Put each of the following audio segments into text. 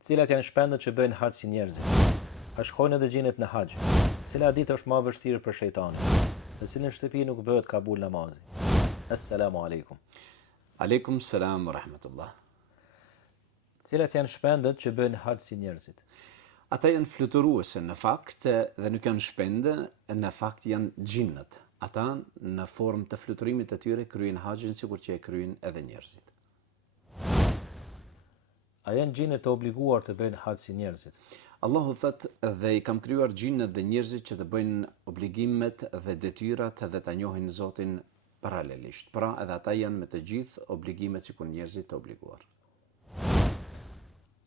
Cilat janë shpendet që bëjnë haxh si njerëzit? A shkojnë edhe xhinët në haxh? Cila ditë është më e vështirë për shejtanin? Në cilën shtëpi nuk bëhet kabul namazi? Assalamu alaikum. Aleikum salam wa rahmatullah. Cilat janë shpendet që bëjnë haxh si njerëzit? Ata janë fluturuese në fakt dhe nuk janë shpende, në fakt janë xhinnat. Ata në formë të fluturimit të tyre kryejnë haxhin sikur që e kryejnë edhe njerëzit. A janë xhinët të obliguar të bëjnë haxh si njerëzit? Allahu thëtë dhe i kam krijuar xhinnat dhe njerëzit që të bëjnë obligimet dhe detyrat dhe ta njohin Zotin paralelisht. Pra edhe ata janë me të gjithë obligimet sikur njerëzit të obliguar.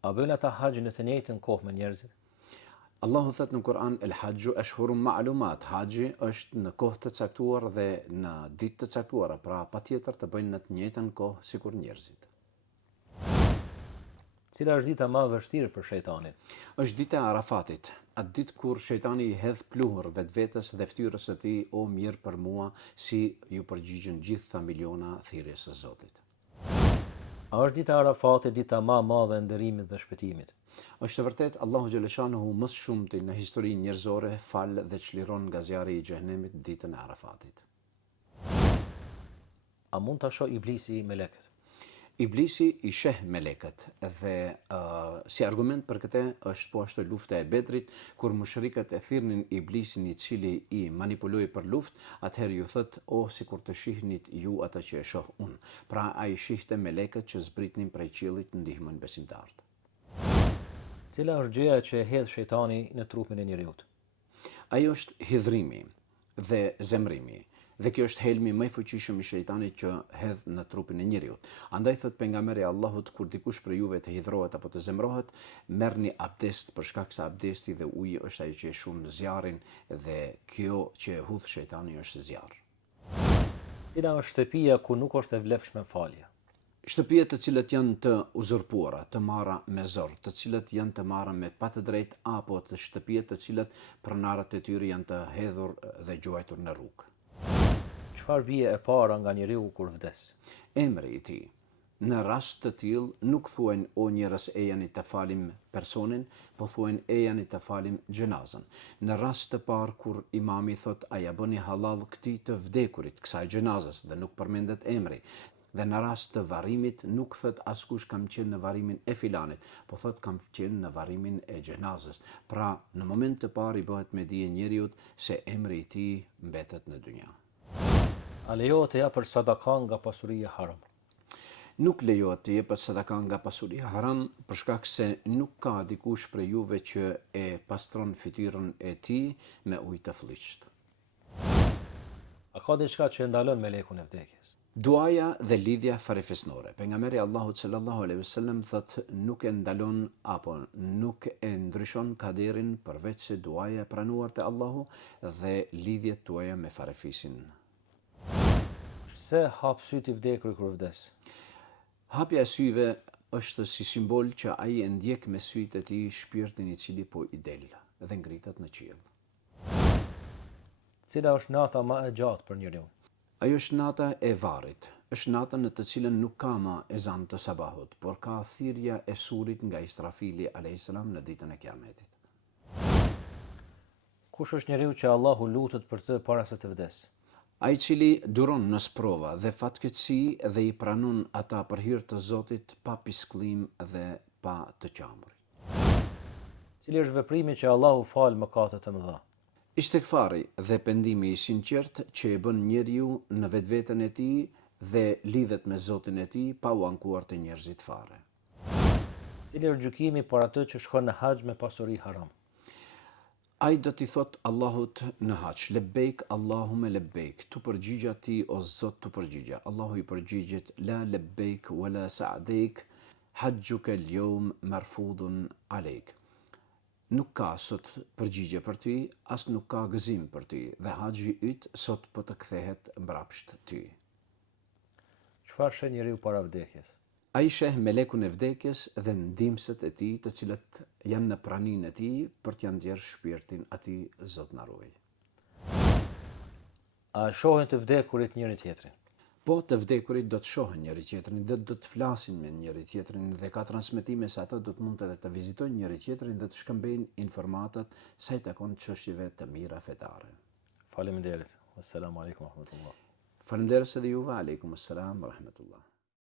A bëjnë ata haxh në të njëjtën kohë me njerëzit? Allahu thëtë në Kur'an, el hajju ashhurun ma'lumat. Haxhi është në kohë të caktuar dhe në ditë të caktuara, pra patjetër të bëjnë në të njëjtën kohë sikur njerëzit. Cila është dita më e vështirë për shejtanin? Është dita e Arafatit, atë ditë kur shejtani i hedh pluhur vetvetes dhe fytyrës së tij, o mirë për mua, si ju përgjigjen gjitha miliona thirrjes së Zotit. A është dita e Arafatit dita më e madhe e nderimit dhe shpëtimit? Është e vërtet Allahu xhaleshanuhu më së shumti në historinë njerëzore fal dhe çliron nga zjarri i xhehenemit ditën e Arafatit. A mund ta shoh iblisi melekët? Iblisi i sheh melekët dhe si argument për këtë është po ashtu lufta e Bedrit, kur mushrikët e thirrnin iblisin i cili i manipuloi për luftë, atëherë ju thot, o sikur të shihnit ju ata që e shoh unë. Pra ai shihte melekët që zbritnin prej qiellit në ndihmën besimtarët. Cila është gjëja që e hedh shejtani në trupin e njeriut? Ai është hidhrimi dhe zemrimi. Dhe kjo është helmi më i fuqishëm i shejtanit që hedh në trupin e njeriut. Andaj thot pejgamberi Allahut, kur dikush për juve të hidhrohet apo të zemrohet, merrni abdest për shkak se abdesti dhe uji është ajo që e shun zjarrin dhe kjo që e hudh shejtani është zjarr. Cila është shtëpia ku nuk është e vlefshme falja? Shtëpiat të cilat janë të uzurpuara, të marra me zor, të cilat janë të marra me pa të drejtë, apo të shtëpiat të cilat pronarët e tyre janë të hedhur dhe gjuajtur në rrugë. Çfarë bie e para nga njeriu kur vdes? Emri i tij. Në rast të tillë nuk thuajnë o njerëz e jani të falim personin, po thuajnë e jani të falim xhenazën. Në rast të parë kur imami thot a ja bëni halal këtij të vdekurit, kësaj xhenazës dhe nuk përmendet emri. Dhe në rast të varrimit nuk thot askush kam qenë në varrimin e filanit, po thot kam qenë në varrimin e xhenazës. Pra në moment të parë i bëhet me dije njeriu se emri i tij mbetet në dynja. A lejohet të japësh sadaka nga pasuria haram? Nuk lejohet të jepet sadaka nga pasuria haram për shkak se nuk ka dikush prej juve që e pastron fytyrën e tij me ujë të fllihtë. A ka diçka që ndalon melekun e vdekjes? Duaja dhe lidhja farefisnore. Pejgamberi Allahut sallallahu alaihi wasallam thot nuk e ndalon apo nuk e ndryshon kaderin përveç se duaja e pranuar te Allahu dhe lidhjet tuaja me farefisin. Pse hap syt i vdekur kur vdes? Hapja e syve është si simbol që ai e ndjek me sytë e tij shpirtin i cili po i del dhe ngritet në qiell. Cila është nata më e gjatë për njeriu? Ajo është nata e varrit. Është nata në të cilën nuk ka më ezan të sabahut, por ka thirrja e surit nga Israfili alayhis salam në ditën e Kiametit. Kush është njeriu që Allahu lutet për të para se të vdes? Ai cili duron në sprova dhe fatkeqësi dhe i pranon ata për hir të Zotit pa piskëllim dhe pa të qamur. Cili është veprimi që Allahu fal mëkatet e mëdha? Istikfari dhe pendimi i sinqert që e bën njeriu në vetveten e tij dhe lidhet me Zotin e tij pa u ankuar te njerëzit fare. Cili është gjykimi për atë që shkon në haxh me pasuri haram? Ai do t'i thot Allahut në haxh, lebejk Allahume lebejk, tu përgjigja ti o Zot tu përgjigja. Allahu i përgjigjet la lebejk wala sa'dejk, hajjuka al-yawm marfudun alejk. Nuk ka sot përgjigje për ty, as nuk ka gëzim për ty, dhe haxhi yt sot po të kthehet mbrapsht ty. Çfarë sheh njeriu para vdekjes? Ai sheh melekun e vdekjes dhe ndihmësit e tij, të cilët janë në praninë e tij për t'ia nxjerrë shpirtin atij, Zot na ruaj. A shohin të vdekurit njëri tjetrin? Po të vdekurit do të shohin njëri tjetrin dhe do të flasin me njëri tjetrin dhe ka transmetime se ata do të mund edhe të vizitojnë njëri tjetrin dhe të shkëmbejnë informatat sa i takon çështjeve të mira fetare. Faleminderit. Assalamu alaikum wa rahmatullah. Faleminderit edhe juve, aleikum assalam wa rahmatullah.